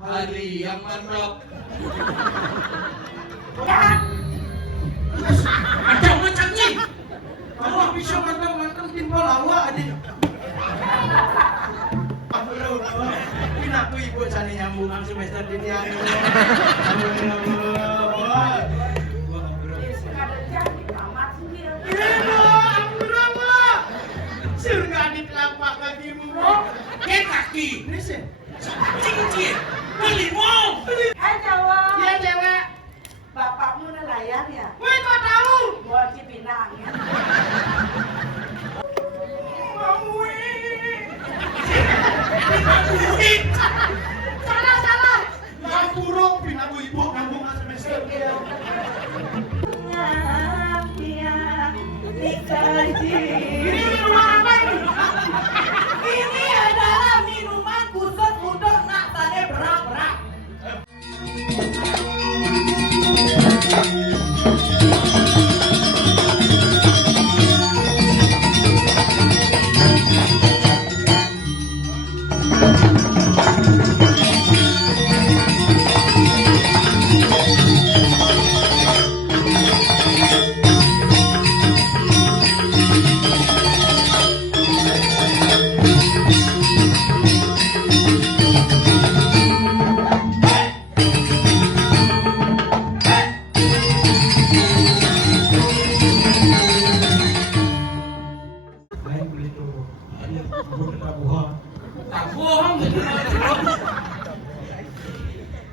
Hari yang mantap. Ada macamnya. Kalau bisa mantap timbal awak aja. Ini aku ibu sana nyambungan semester ini hari. Surga di telapak kakimu. Kaki. Ini sih. Cincin. Belimu. Jawab. Iya cewek. Bapakmu nelayan ya? Wih kau tahu? Buat Cipinang ya? Salah. Nggak burung, binaku ibu ngambung semester. Ini rumah apa ini? Ini adalah minuman khusus untuk nak tanya berak-berak. Tak bohong.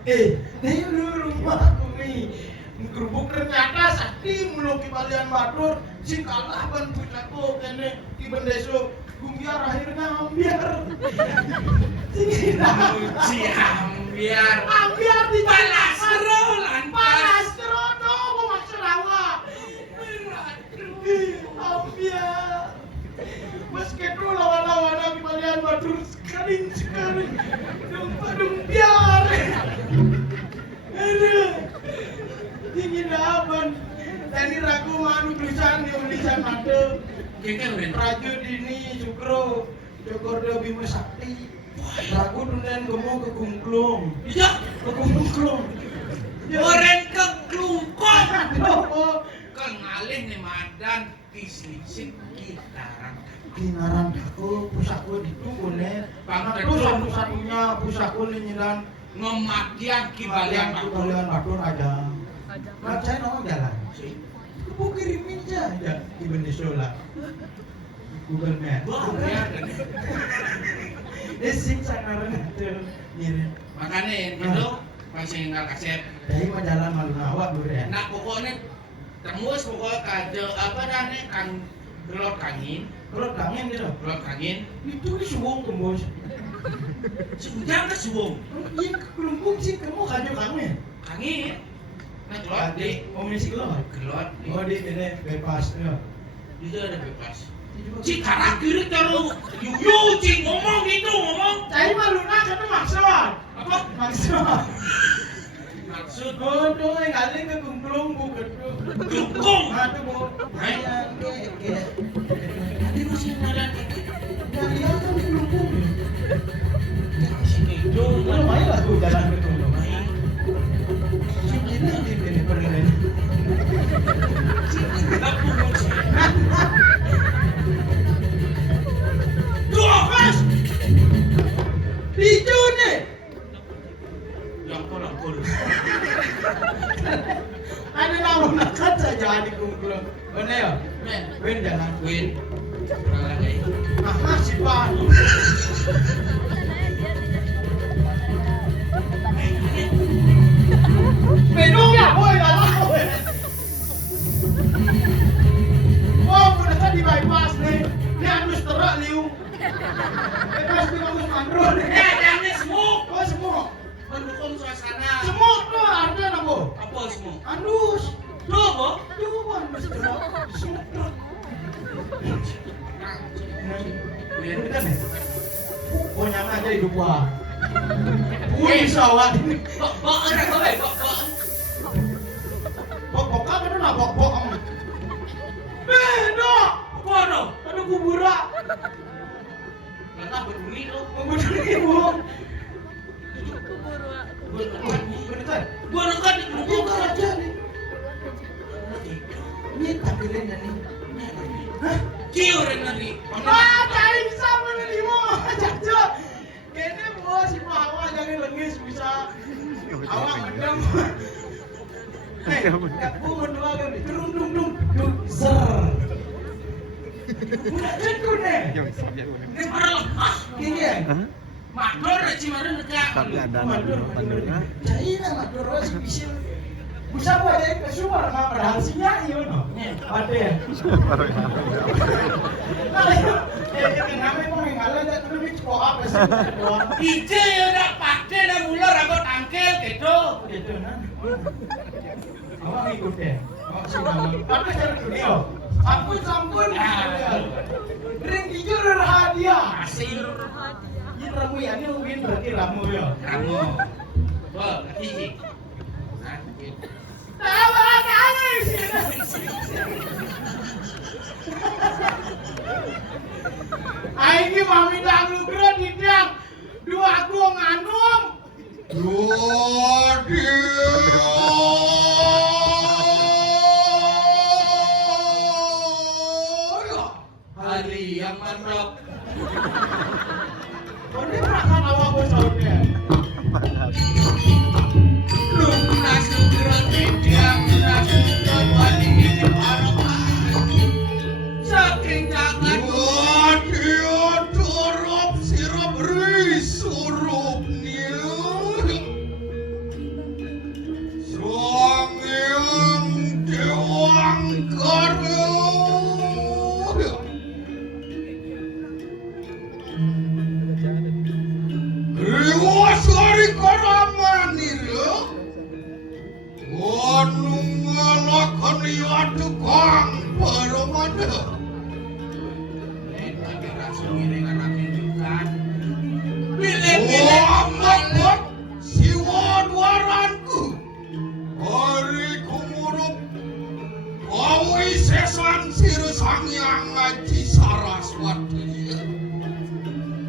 Ini rumah aku nih. Gerubuk ternyata sakti meluki balian batur. Si kalah ban pucaku kene di bendeso. Gumbiar akhirnya ambiar. Si ambiar. Ambiar di panas kerolan. Panas kerono mau maksud awak. Ambiar. Meski dulu lawan-lawan di balian batur sekali. Dumpiar. Aduh. Dingin aman. Tadi ragu manu tulisan ada. Raju Dini Sukro Jogordo Bima Sakti. Ragu dunen gemo ke Gungklung. Iya, ke Gungklung. Oren ke Glungkong. Aduh. Kang alih nih madan dislisik kitaran. Kinaran aku pusaku itu boleh. Bang itu satu-satunya pusaku linyiran Ngemakian kibalian kibalian batur aja. Nah, saya nomor jalan sih. Aku kirimin aja di Venezuela. Google Map. Wah, ya. Sing sangaran ada ngirim. Makanya itu masih nggak kasep. Dari majalah Malunawak dulu ya. Nah pokoknya tembus pokoknya kaje apa namanya kan gelot kangin, Kalau kangen gitu. gelot kangin. Itu di suwung tembus. Sejam ke suwung Iya kelumpung sih kamu kajo kangen. kangin. Nah gelot di Omisi gelot. gelot di Oh di ini bebas ya. itu ada bebas. Si karak kiri terus yuyu si ngomong gitu ngomong. Saya Maluna kan maksud. Apa Maksud. maksud? Oh tuh yang kali ke kumplung bukan. Glungkong. Aduh bu. Ayah. Kayak. Tadi masih madan Yang lihat kan di kumplung. sini itu. Lumayan lah tuh jalan ke kumplung. Ini di pergerakan. Mas! Hijau nih. Yang pol. Ada lawan nakat saja di kumplung. Benar ya? Men, Ben jalan. win. Kurang lagi. Ah masih pak. Minum ya, boy dah. Oh, udah di bypass nih. Dia harus terak liu. Bypass di bagus mandrol. Jangan semuk. Oh semua. Mendukung suasana. Semua tuh artinya apa? Apa semuk? Andus. Tuh, Bo. Tuh kan mesti terak. Semua. Win. Oh nyama aja hidup gua. Gua bisa awak ini. Bo, ada bo. Bok-bok kan nak bok-bok. Enggak peduli lu. Bener ibu. Bener. Gua dekat di Buka aja nih. Ini tampilannya nih. Hah? Ciu nanti. Wah, cari sama nih mo. Caca. Kene mo si Pawa jangan lengis bisa. Awak mendem. Aku berdua kan nih. Turun dung. Ser. Udah ceku deh. Ini para lemah. Gini ya. Mador cimaran dekat. Tapi ada pandunya. Jadi nama terus bisa. Bisa buat dari kesuar nggak padahal sinyal iya no. Ada ya. Kenapa emang yang ngalah jadi lebih kok apa sih? Ije ya udah pakai dah ular aku tangkel gitu. Itu nah. Awak ikut deh. Awak sih nama. Apa cara video? Sampun. Ring jujur hadiah. Hasil Ini ramu ya, ini mungkin berarti ramu ya. kamu. Wah, hiji. Nah, Tawa kali. Aing mami dang lugra didang. Dua aku nganum. hari yang mantap. Ini makan awak bos saudara. Lu nasi gerak media, nasi gerak wali ini parah. Saking jangan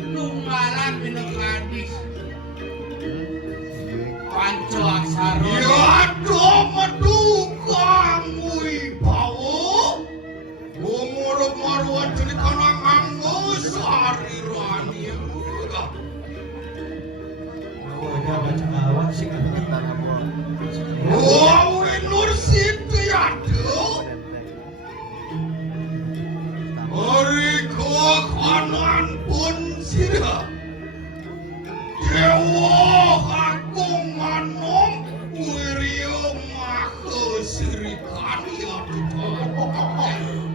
Nunggalan minum hadis Panco Aksara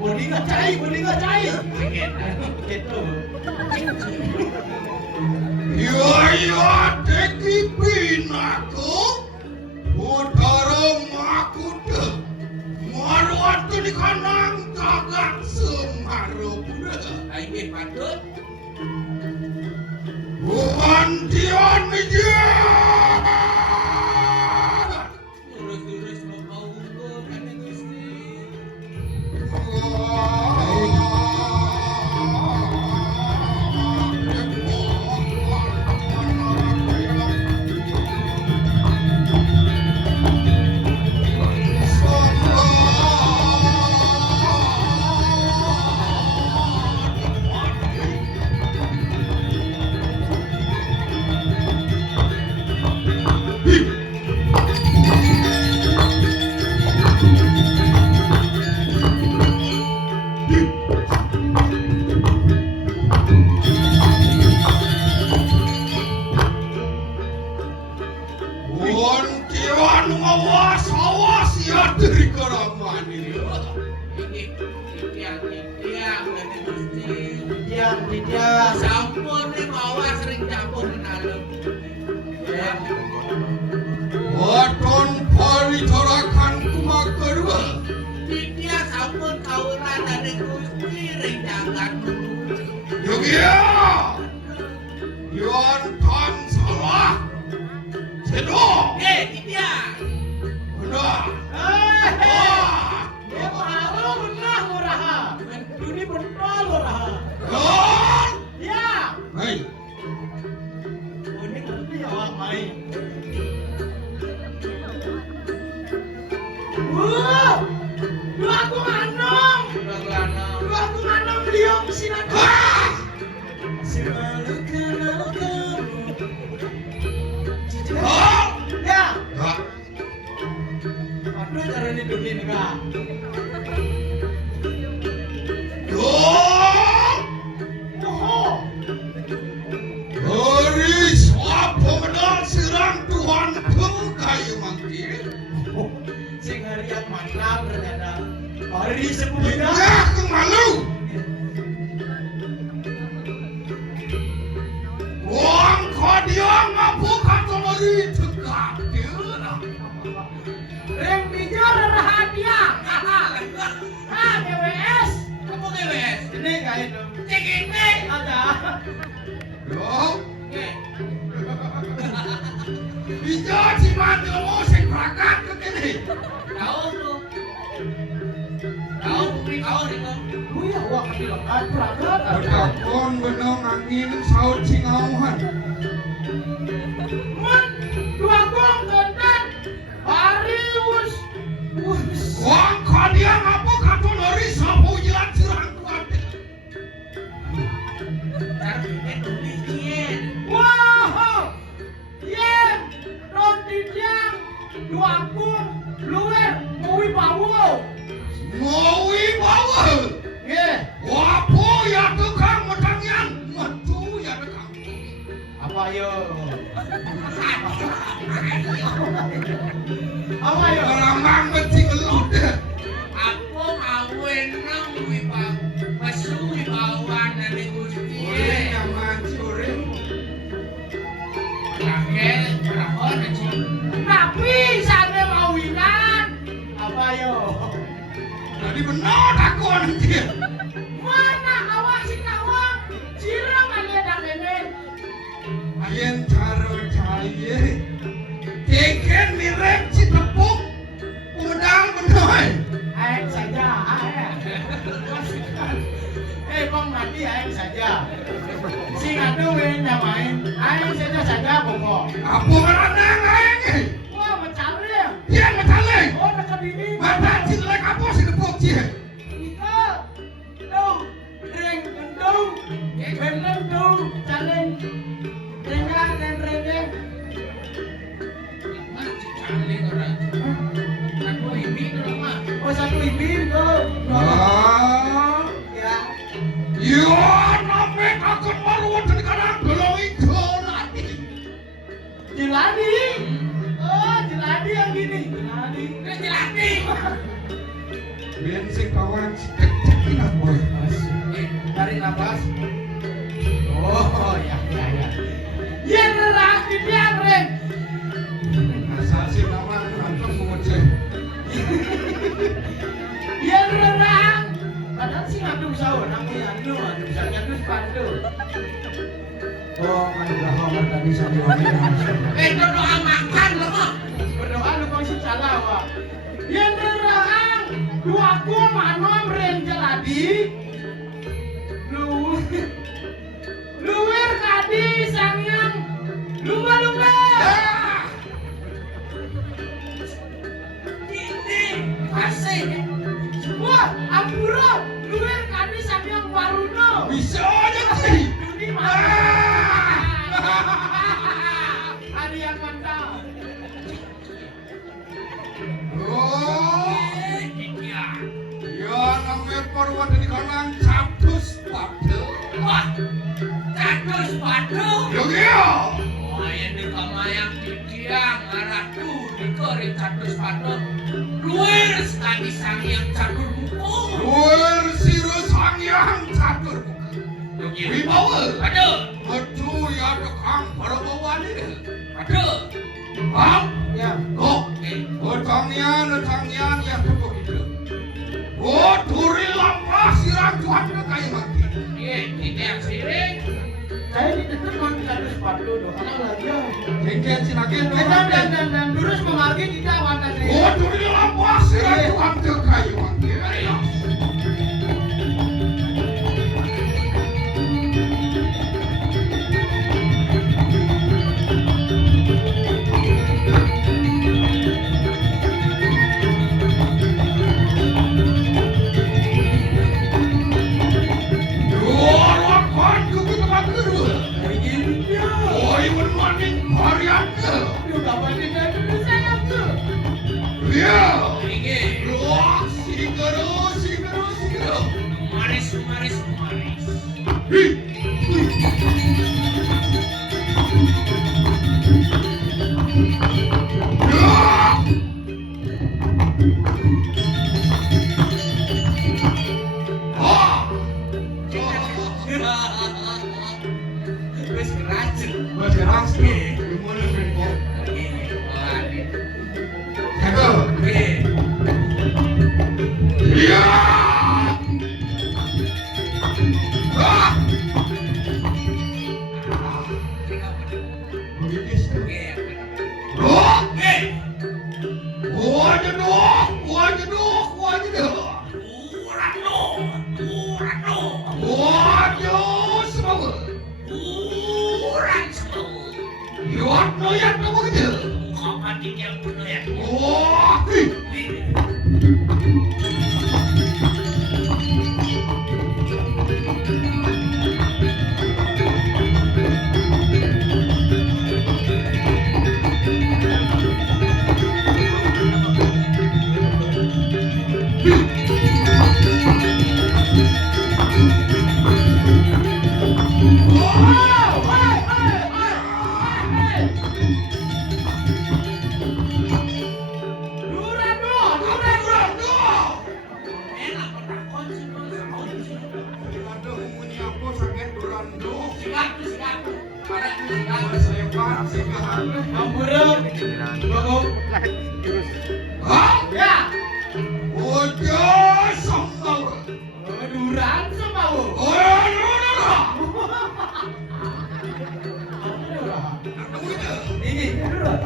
Bodi nggak cair. Gitu. Aing patut Lurus-lurus mau kau ukur kan Gusti. Dia. Campur di bawah sering campur di dalam. Ya. Dia sampun kauran dari Gusti ring jangan dia. Dia malu benar murah. Ini benar murah. Oh, sinar. Selalu kenal kamu. Oh, Ya, enggak. aduh cara ini dunia enggak. Oh, Oh, hari suap pemenang serang Tuhan tuh kayu mangki. sing hari yang mantap ternyata. Hari sepuluhnya. Ya, aku malu. Wong kau dia ngapu kata lari tegak dia. Rem bijur rahasia. Ah, GWS. Kamu gewes. Ini enggak itu. Cek ini. Ada. Yo. Bisa cuma dulu sing berangkat ke kini. Tahu tuh. Tahu bukti tahu itu. Oh ya, wah kebilangan berangkat. Bertakon benong angin saut singauhan. Mun dua gong genteng. Hari us. Wong kau dia ngapu kata lari sapu jilat serang kuat. Tapi tulis kien. Wow. Yen. Roti diang. Dua gong. Luwer. Muwi bawo. Ngawi bawa. Nggih, Wapo ya tukang medangian. Metu ya tukang. apa yo? Apa yo? Ramang mesti ngelut. Aku ngawin nang wibang. Masu wibawan dari Gusti. Ore nyaman sore. Rakel berahon aja. Tapi sampe mawinan. Apa yo? Jadi benar aku nanti. Mana awak sing awak. Jirang ale dak ini. Ayen caro caye. Teken mirip si tepuk. Pemedang benoy. Aing saja, aing. Bang mati aing saja. Sing adu main nyamain, aing saja pokok. Apa meranang ayen? Wah, mencari. Dia metaleng. Oh, dekat ini. Mata cilek apa si tepuk cie? Ika. Tuh, ring gendung. Bener tuh, caleng. Rengah dan rengeh. Oh, satu ibin tuh. Ah, Ya. yo nampe akan maruat di kadang golong itu nanti. Jeladi. Oh, jeladi yang gini. Jeladi. Jelati. Bensin kawan cek aku. Tarik nafas. Oh, ya. Ya, nerang di dia, reng. Asasi nama nonton mengecek. Ya, nerang. Padahal sih ngadu sahur, nanti anu bisa ngadu sepatu. Oh, anugerah tadi saya Itu doa makan loh. berdoa lu kau sih salah, Wak. Ya, nerang. Dua gong anom reng jeladi. Luwer kadi sangyang. Lumba-lumba. Ini asik. Wah, ampura. Luwer kadi sangyang waruno. Bisa aja sih. Dunia mana? Hari yang mantap. Oh, iya. Ya namanya perwat di kanan catus padu. Wah, catus padu. Yo yo. Oh, yang di kamayang di tiang arah tuh di kori catus padu. Luar sekali sangyang catur buku. Luar siru sangyang catur buku. Wibawa. Aduh. Aduh ya tukang perbawa ini. Aduh. Bang. Ya, Kok, tangian ya tepuk itu. Oh, turi lampas sirang Tuhan ke kayu mati. Iya, kita yang siring. saya ditekan mau ngadu sepatu doa lagi ya. Jengkel sinakin Dan terus memargi kita wanita Oh, turi lampas sirang Tuhan ke kayu mati. Ayo. Yo, Mas lewat sih kan. Amburem. Bagus. Hah? Ya, Ojo sambal. duran sama wo. Oh, no. Ini duran.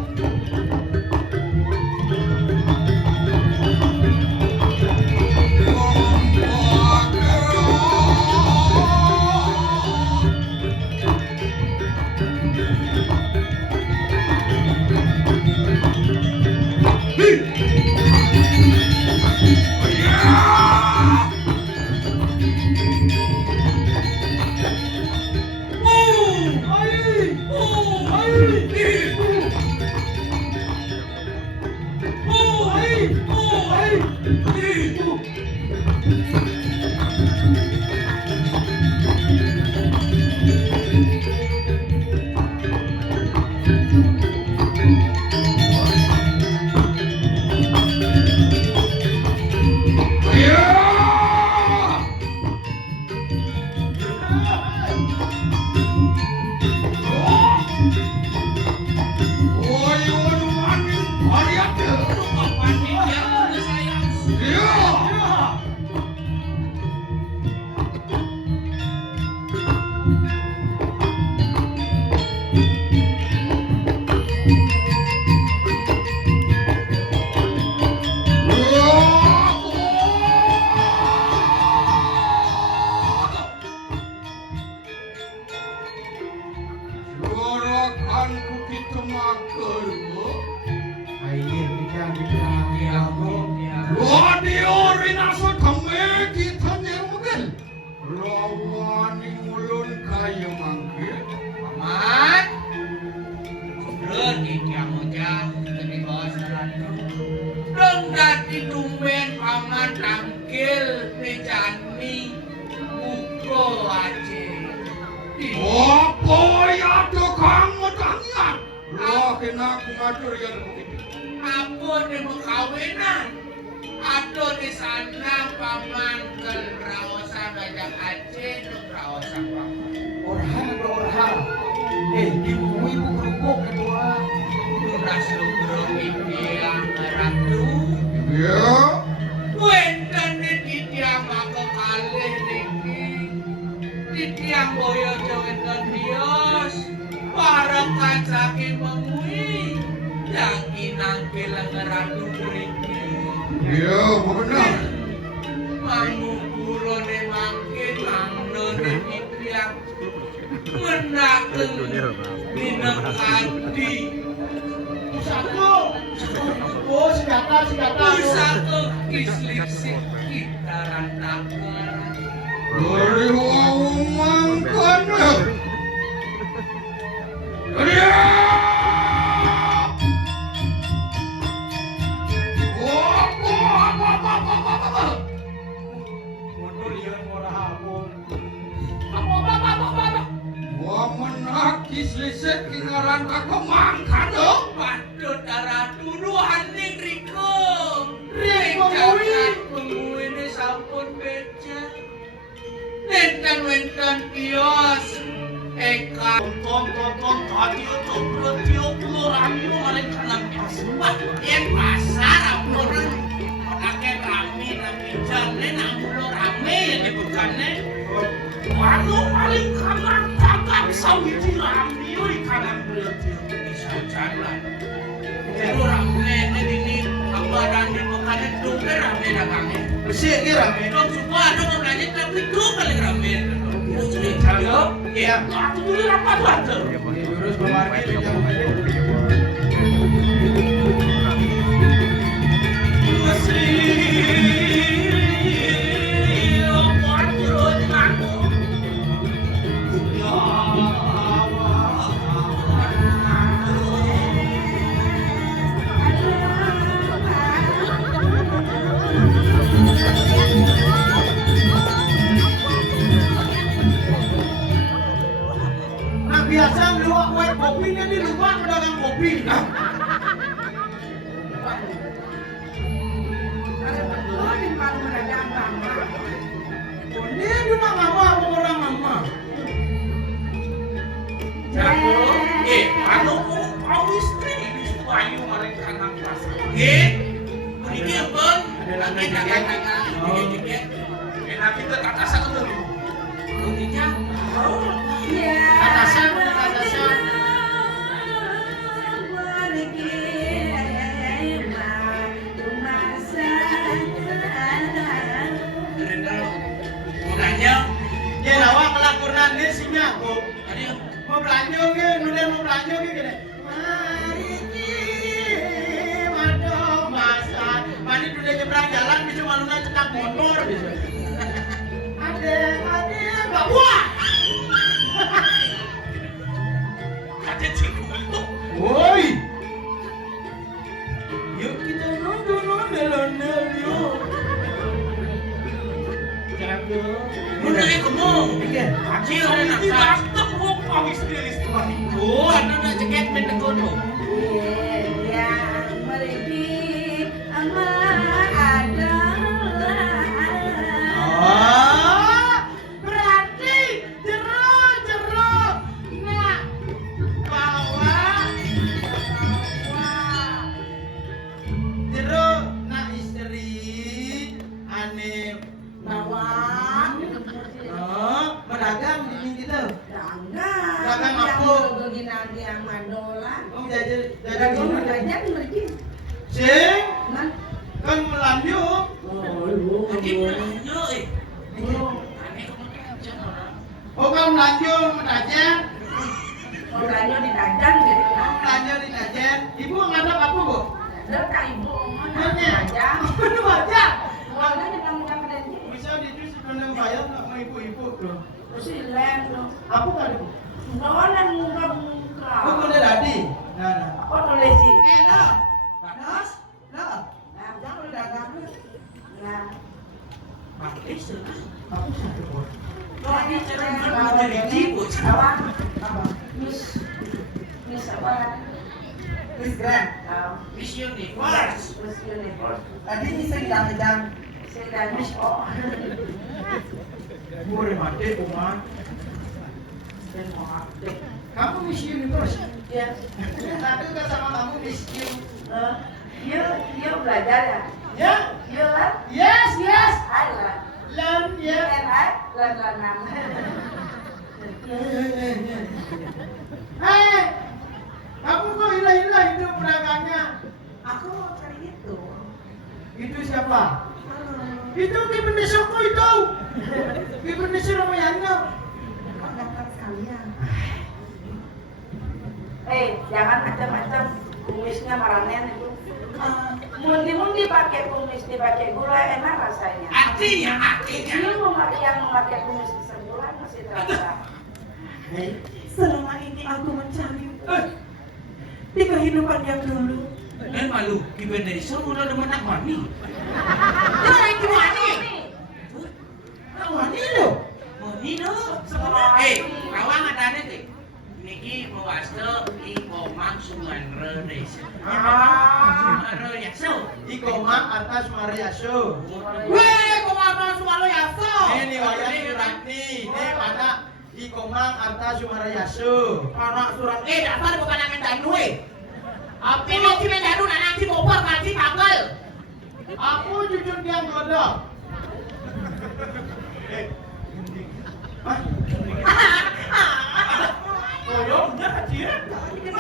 Apa di pekawinan? Aduh di sana paman raosa Bajak Aceh dan raosa paman. Orha. Ibu kerupuk kedua. Beras lugro bibiang ratu. Iya. Wenten di tiang maka kalih niki. Di tiang boyo jawatan bios. Para kancake mengui. Yang nangkil ngeratu beriki. Iya, benar. Mangupurone mangke mangnone bibiang. Menaken minangkadi. Satu. Oh, senjata. Pusaka kislik-sik kita rantakan. Dari wong mangkon. Iya. Mundur lihat orha pun. Apa? Wah menakis liset kingaran kakak mangkan dong. Waduh darah tuduhan nih Riko. Mengui ini sampun beca. Wenten kios. Eka. Tonton tadi itu berarti rame oleh kanan biasa. Wah, yang pasar orang pakai rame jane namun rame ya dibukannya. Waduh paling kanan kakak sawiti rame kanan berarti bisa jalan. Jadi rame ini apa dan dibukannya dupe rame dagangnya. Bersih kira. Dong semua ada belanja tapi dua kali rame. Ya, aku dulu rapat waduh. Terus berwarna biasa luak kue kopinya di rumah pedagang kopi. Ini di mama orang mama. Jago, jaket. Enak kita tatasan dulu. Kuncinya. Atasan. Mulanya. Ya nawa kelakuran dia sih aku. Tadi Mau belanja ke, nulen mau belanja ke gini. Mari mado masak. Mani udah nyebrang jalan bisa maluna cetak motor bisa. Ade, Mbak Buah. ada cikgu itu. Woi. Yuk kita nonton ondel-ondel yuk. Jago. Udah ngomong. Iya. Kecil nak Mantap kok pawis rilis tuh. Oh, ada jaket pendek kono. Oh, berarti jero nak bawa jero nak istri ane bawa pedagang di minggu itu dagang apa jajan sing kan melanjut Lagi belanja oh kan melanjut mendajan melanjut di dajan ibu ngadap apa bu? Baca bisa dijus sebelum bayar nggak mau ibu-ibu tuh apa kan ibu? Oh kuda tadi nah Bagus lah. aku satu bu Dari jibu. Miss Grand. Miss Universe. Tadi bisa didagang. boleh mati umat kamu Miss Universe aku kan sama kamu Miss U You belajar ya? ya You learn? yes I learn. learn ya And I learn. hei kamu kok hilang itu pedagangnya Aku mau cari itu. siapa? Itu Kipen Desoko itu Kipen Desoko Ramayana Kok dapat sekalian? Jangan macam-macam kumisnya maranen itu. Mundi pakai kumis dipakai gula enak rasanya. Artinya. Ini yang memakai kumis sebulan masih terasa. Selama ini aku mencari di kehidupan yang dulu. Dan malu, Kipen Desoko udah menak mani. Wani lo Mani lo. Kawang ada nih. Niki mewasta Ikomang Sumandra Desa. Sumandra Yaso. Ikomang atas Mariaso ini wayang surat ini mana Ikomang atas Mariaso Anak surat dasar bukan amin danu Api mau cimen danu nanti bopor nanti kabel. aku jujur dia ngelodok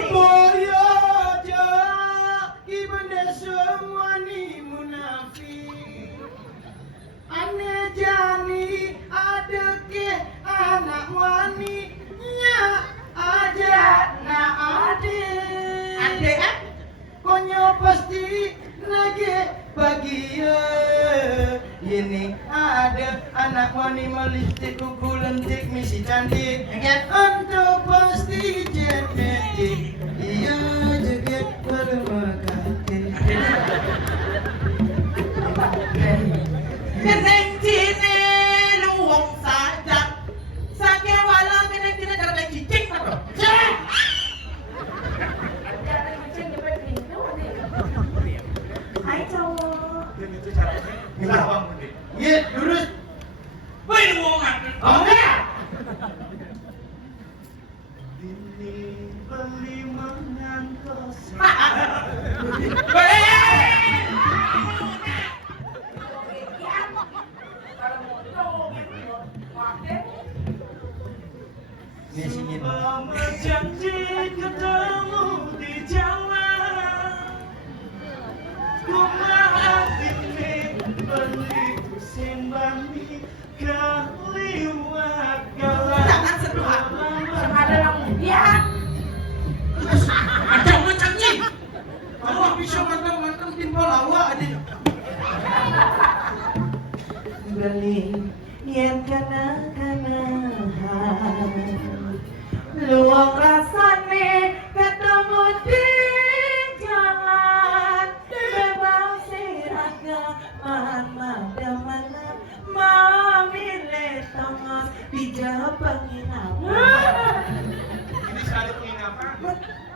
Boyo aja ibunda semua ni munafik ane jani ada ke anak wani nya aja na ade konyo pasti nage bagia ini ada anak wani melistik kuku lentik misi cantik untuk pasti jenetik iya joget bermakati Keneng cine luwung sajak sake wala keneng cine cara cicing apa? Hai cowok. iya lurus Woi luwungan. enggak Beli mengantos. Mesingin. Berjanji ketemu di jalan. Ku maafin beli simbani kaliwat galan. Jangan sentuh aku. Sama ada orang dia. Ada macamnya. Kalau bisa mantap timpal awak aja. Beli yang kana luang rasane ketemu di jalan bebas siraga mana mamile tongos di jalan penginapan. Ini sekali penginapan.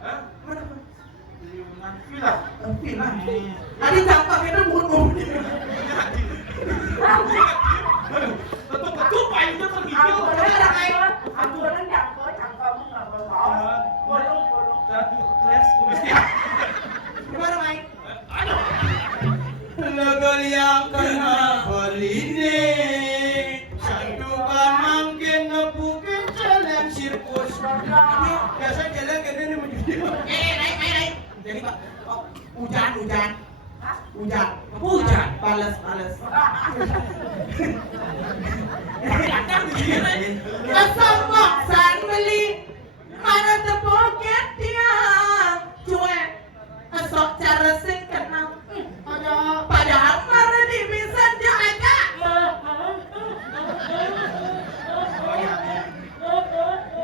Hah? Villa. Villa. Adi cakap itu bunuh. Betul-betul Pak itu tergigil. Aku orang jangkau, jangkaumu nggak bawa. Bolong. Les, mesti. Gimana, Mike? Aduh. Legal yang kena beline satu mangkin nepukin jalan sirkus. Biasa jalan gini nih menjadi. Naik. Jadi Pak, hujan. Hah? Hujan. Pales. Kesempatan beli mana tepoket tiang cuek esok cara sing kenal padahal mana di bisa jaga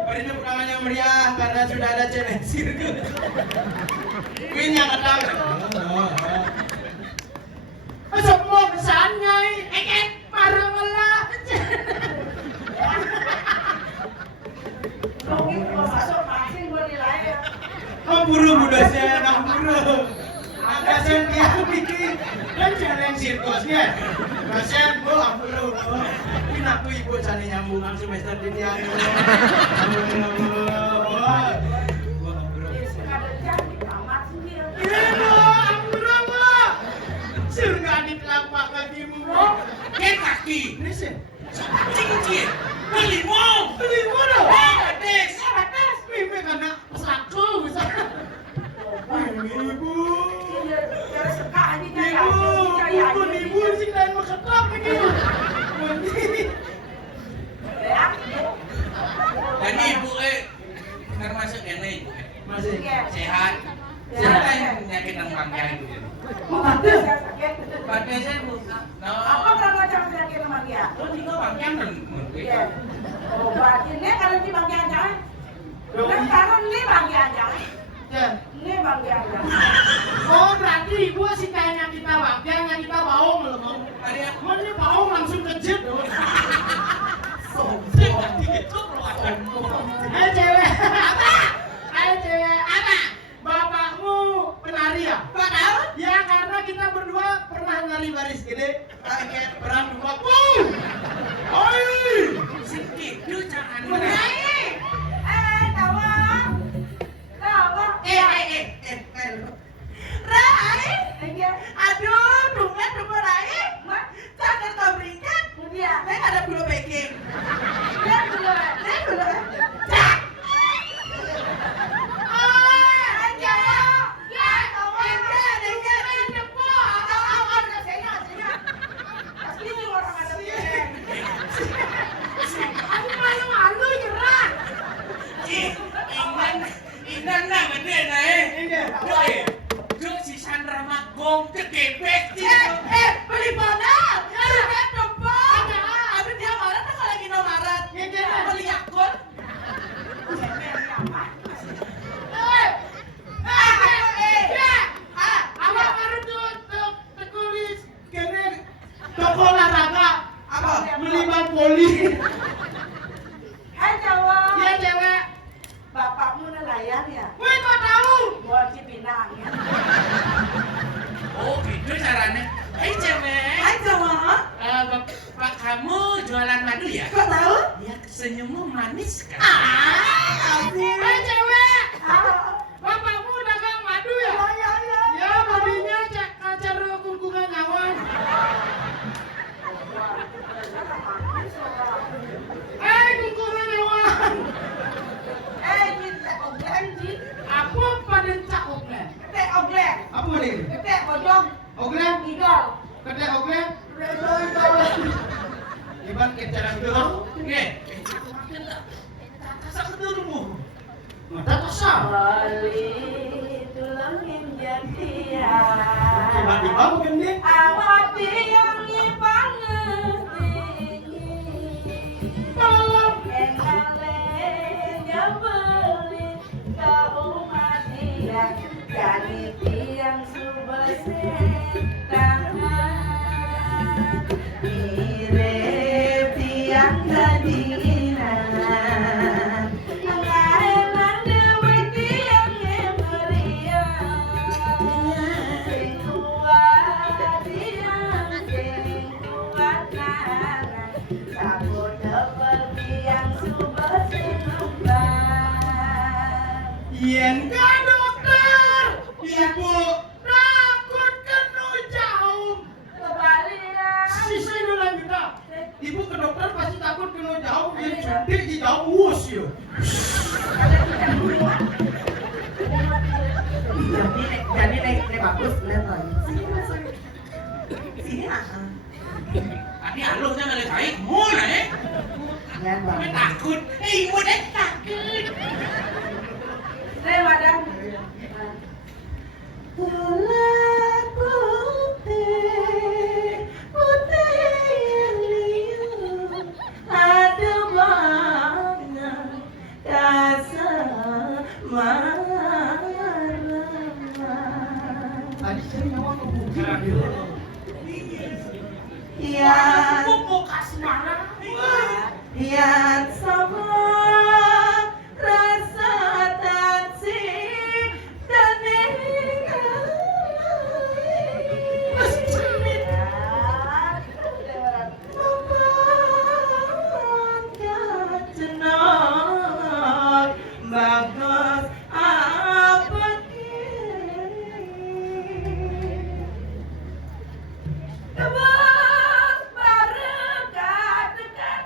Hari ini pertamanya meriah karena sudah ada challenge sirkus. Queen yang datang. Semua kesannya marah malah. Mungkin kalau masuk masing gue nilai ya. Buru budasnya, buru. Dosen dia bikin kan challenge sirkusnya. Dosen bu, buru. Ini aku ibu sana nyambungan semester di tiang. Surga di telapak kakimu. Kaki. Ini sih. Cincin. Beli mau. Dah. Batis. Mimpi karena pesaku bisa. Ibu. Ibu sih dan maketak begitu. Dan ibu termasuk ini ibu. Masih. Sehat. Siapa yang penyakit yang bangkai itu? Batis saya bu. Apa kalau jangan penyakit sama dia? Lo juga bangkai dan Iya. Obatinnya kalau di bagian jangan. Dan kalau ini bagian jangan. Ya. Ini bagian jangan. Oh berarti ibu sih kayaknya kita bangkai, yang kita baong loh. Tadi aku Ini baong langsung kejut. sih tadi itu keluar. Ayo cewek. Apa? Ayo cewek. Apa? Bapakmu penari ya? padahal Ya karena kita berdua pernah nari baris gede. Kayak perang dua. Oi! Segitu jangan. Rai Iya. aduh dumeh Rai jangan kau berikan Iya. Neng ada gula baking Lihat dulu. Neng gula Cak. aku malu nyerah Inan lah bener lah Duk si Sandra Magong kekebek beli modal harga tepung aduh dia marah tuh kalau lagi no marat beli akun Apa baru tuh tulis kene toko olahraga apa beli bang poli. Hai Jawa. Iya cewek. Bapakmu nelayan ya? Wih kok tahu? Buat Cipinang ya. Oh gitu caranya. Hai cewek. Hai Jawa Bapak kamu jualan madu ya? kok tahu Ya senyummu manis kan? Hai cewek. Ah, Bapakmu dagang madu ya? ya. Ya bodinya kacar kukungan awan. Kukungan awan. Nggih. Sak kedurmu. Mata kasar. Wali tulangin jatian. Tiba-tiba mungkin dia. Awak yang banget tolong enalen yang beli kau dia jadi tiang subesen tangan mirip tiang kedinginan ngaenan dewe tiang yang meriah sing kuat tiang sing kuat naran sabun debel tiang subesen lumbang Yen ka dokter, ibu takut kena jauh. kebalian Sisa itu lagi tak. Ibu ke dokter pasti takut kena jauh. Yen suntik di jauh wus ya. jadi nek bagus lihat lagi sini Tadi halusnya nggak baik, mulai. lihat Tapi bang takut. Ibu deh takut. madam Tulah putih, putih yang liu ada mana kasar marah. Tadi saya nyawa kebukaan dia. Yang Mau kasih marah. yang sama rasa taksi dan bagus apa Tebas barekat dekat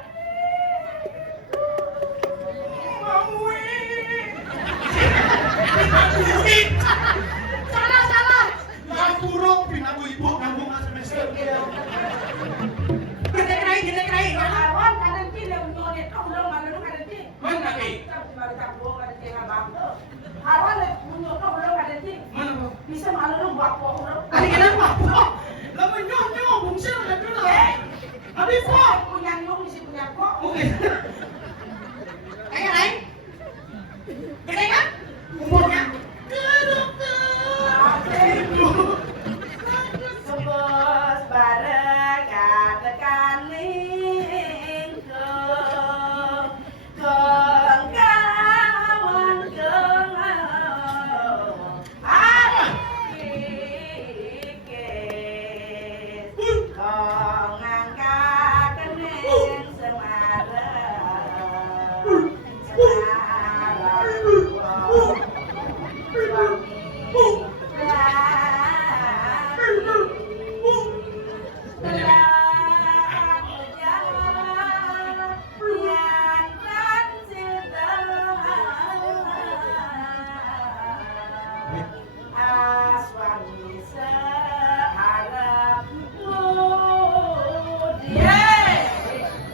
salah Ngapurung pinaku ibu ngambung semester. kita kerai awan kadang kini untuk ni kau belum mana lu kadang kini Mana ki? baru tak buang kadang kini abang tu awan untuk kau belum kadang kini Mana bu? bisa malu lu buat kau belum Tadi kenapa? Lama nyonya bungsir dah kena. Habis kok. punya nyung mesti punya kok Oke. ayo lain gede kan umurnya Ke dokter. Sebos barekat tekaning keng kawan keng ikis kong angkat kening semarang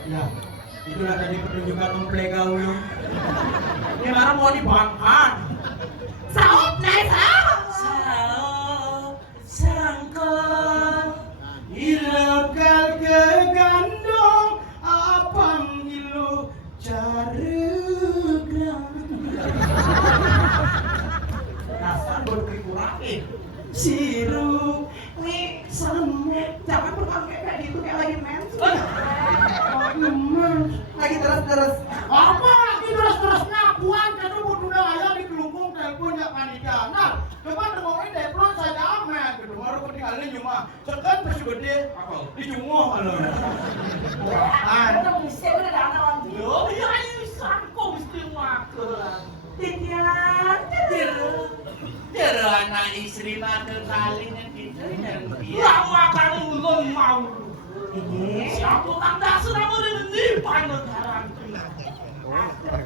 Ya, itulah tadi pertunjukan mempelai gaul. Ini marah mau dibangkan. Saut naik saut. Sao sangka Ilokal kegandong apang ilo caregram. Dasar berkurangin. Sirup nih semet. Jangan berpakai kayak gitu kayak lagi mens. Lagi terus. Apa lagi terus ngakuan kan bodoh daya di kelungkung telepon ya panitia. Nah, coba ngomongin deplon saja aman gitu. Baru ketinggalan cuma sekan pasti gede. Apa? Dijunguh kalau. Udah bisa udah ada anak orang Yo, ya ini sangko mesti makan. Titian. Jero anak istri makan kalinya gitu yang dia. Lah makan ulun mau. Siapa kang dasar kamu ini panegaran.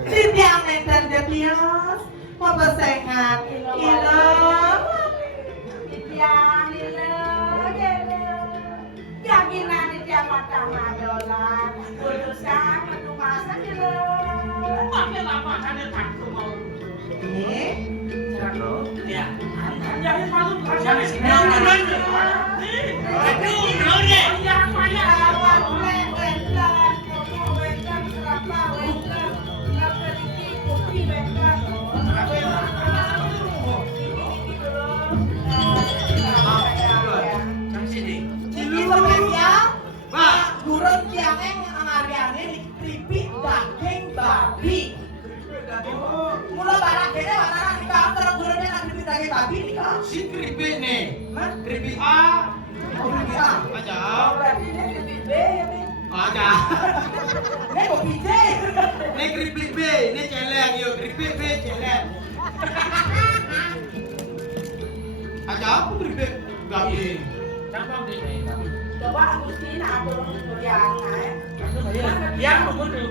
Titian enten titian. Pepesengan ilo. Titian ilo. Yakinan titian matang madolan. Kudus sangat tuh masak ya. Pakai lama ada takut mau. Ini, Cerako. Ya. Jangan malu. Jangan sini. Aduh, nore. lawan wedan, kono wedan, serapa wedan, kaperiki kopi wedan. Nang sini. Iki spesial. Pak, gurun tiangeng ngari-ngari keripik daging babi. Mula barang kene warna di kantor gurunnya nang keripik daging babi nih kan. Si keripik nih. Mas, Keripik A. keripik A. Aja. Berarti ini keripik B ya, Min? Aja. Ini kopi J. Ini keripik B, ini celeng yuk. Keripik B celeng. Aja apa keripik daging? Coba Agustina atau yang naik. Yang begitu.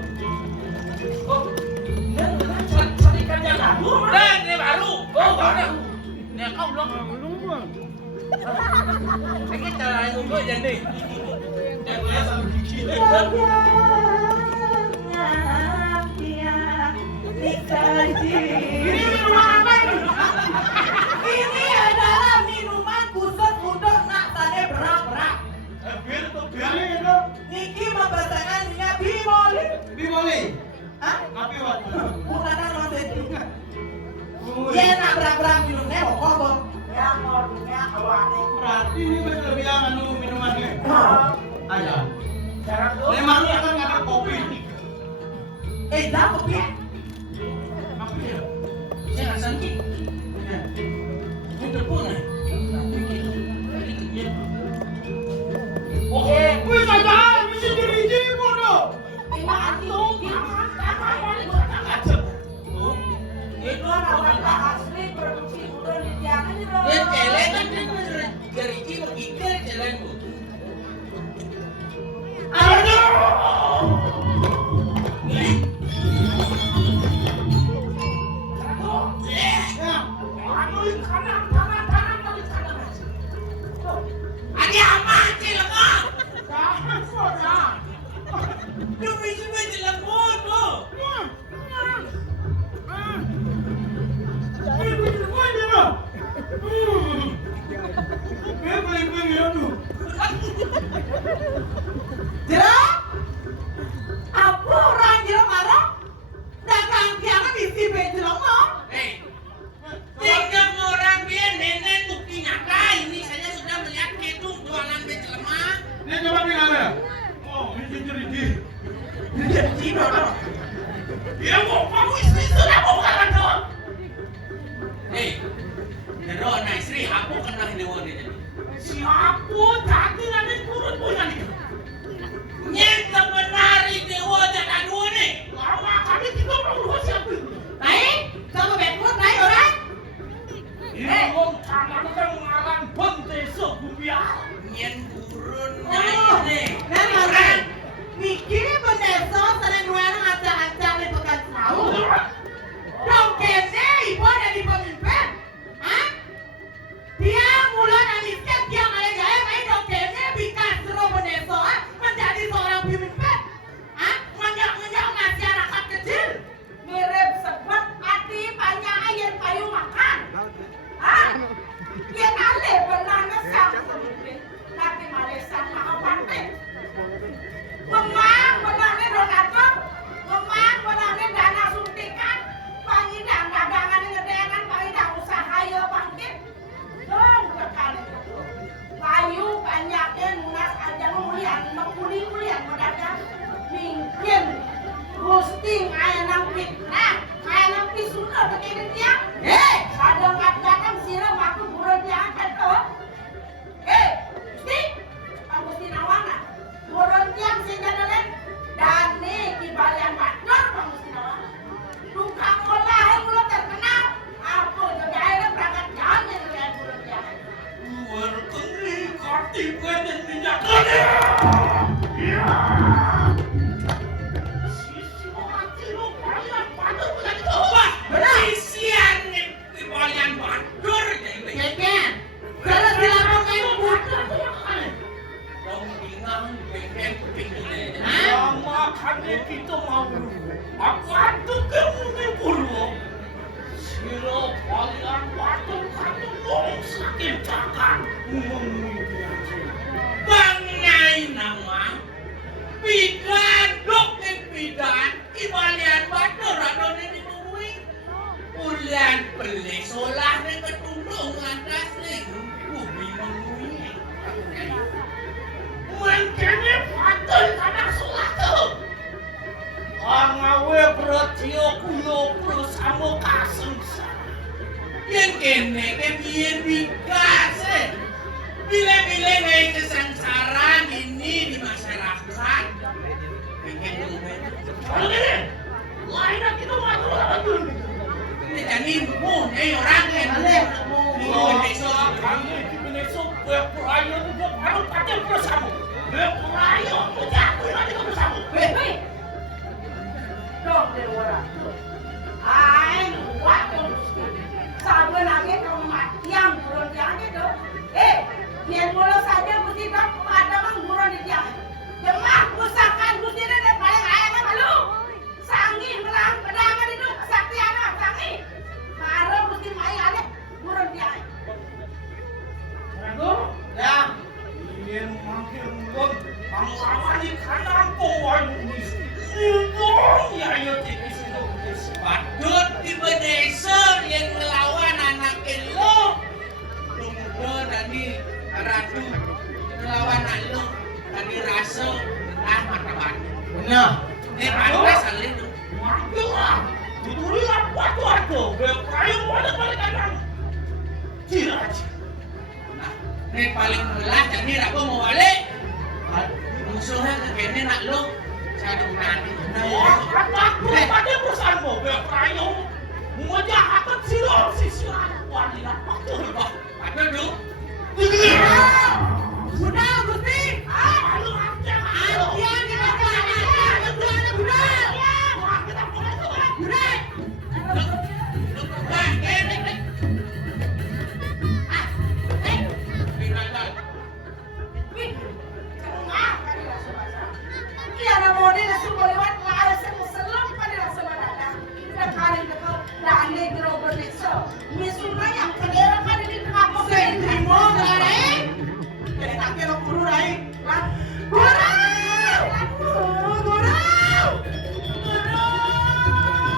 Ini baru. Oh, baru. Ini kau belum. Ini cara yang gue jadi. Gue sama gigi. Ini minuman apa ini? Ini adalah minuman khusus untuk nak tane berak-berak. Bir tuh bir itu. Niki mempesankan minyak bimoli. Bimoli. Hah? Tapi waktu. Bukan nama seti. Dia nak berak-berak minumnya mau kobong. Yang ngornya awalnya. Berarti ini berlebihan anu minumannya. Aja. Cara Memang kan nggak ada kopi. Dah kopi. Apa ya? saya rasa ni. Itu pun. Oke, wih saja, mesti jadi hiji bodoh. Ini antum, itu anak asli produksi gurun di tiangan ini loh. Dia celeng kan dari itu ikan celeng tu. Ada apa celeng? Dia mesti celeng bodoh. Jeruk? Apa orang jeruk marah? Dagang tiangan isi jeruk mau? Tiga orang dia nenek bukti nyata ini saya sudah melihat itu jualan becel lemah. Ini coba tinggal ya. Oh, ini jadi hiji. Ini jadi Cina dong. Dia mau kamu istri sudah mau kalah dong. Jero na istri aku kena ini wadi jadi. Siapa tadi nanti kurun punya nih. Yang sebenarnya dewa jangan dua nih. Lama kali kita mau siapa? Naik? Sama bedwood naik orang? Wong kanan kan ngaran bente segubiar. Nyen kurun naik nih. Nah, mana? Mikir beneso sering dua orang acak-acak di pekan tahu. Dong kene ibu ada di pemimpin. Hah? Dia mulai namiskan dia malah gaya main dong kene bikin seru beneso menjadi seorang pemimpin. Hah? Menyak-menyak masyarakat kecil. Mirip sebut hati banyak air kayu makan. Hah? Dia nale benar ngesang pemimpin. Tapi Malaysia maha pantai. Memang benarnya donatur. Memang benarnya dana suntikan. Pangidang dagangan ngedengan. Pangidang usaha ya bangkit. Dong berkali itu. Kayu banyaknya nunas aja mulian. Mengkuli-kulian mendadak. Mungkin roasting ayam nang fitnah. Ayam nang pisuna begini tiang. Kadang-kadang siram aku burung diangkat tuh. Mesti Agustin Awana. Burung tiang sejadalan. Dan nih di balian batur Agustin Awana. Tukang olah yang belum terkenal. Aku juga akhirnya berangkat jalan yang dengan burung tiang. Berkeni katiba dan minyak kani. Sisi mati lu balian batur bukan itu. Wah, isian di balian batur. Keken, mau aku aduk ke muni purwo siro kalian batuk katung mong sakit cakan bangnai nama pigadok yang pidan ibalian batur adon ini mengui ulian beli solah ni ketundung lantas ni bumi mengui mengkene patun anak solah tu angawe beratio kulo bersama kasengsa yang kene ke biar bikas bila-bila ngai kesengsaraan ini di masyarakat pengen ngomong lain kita ngatur lagi ini jadi mu orang yang besok kami besok berperaya juga baru pada bersama berperaya punya nanti bersama dong dari orang aing waktu sabun lagi kamu yang buron jangan itu yang mulu saja gusti dok ada mang buron di tiang jemah pusakan gusti dan paling ayam malu sangi melang pedangan itu kesaktian sangi marah gusti mai ada buron tiang ragu ya ingin makin pun lawan di kanan kawan ya yo tipis itu patut tiba desa yang melawan anak elo tunggu tadi ratu melawan elo tadi rasa mata batu Benar. ini pada salin manggil lah tuturi apa tu aku berkayu balik kanan ciraj nah ini paling mulah jadi aku mau balik musuhnya kekene nak lo saya nanti apa pada perusahaanmu berkayu mengajak aku silap sisiran wanita waktu ada dulu sudah gusti lu aja antian di belakang ada budak kita mulai budak iya nama dia semua lewat ada selam pada rasa badan dan kali itu dan dia gerobak besok misalnya yang kedua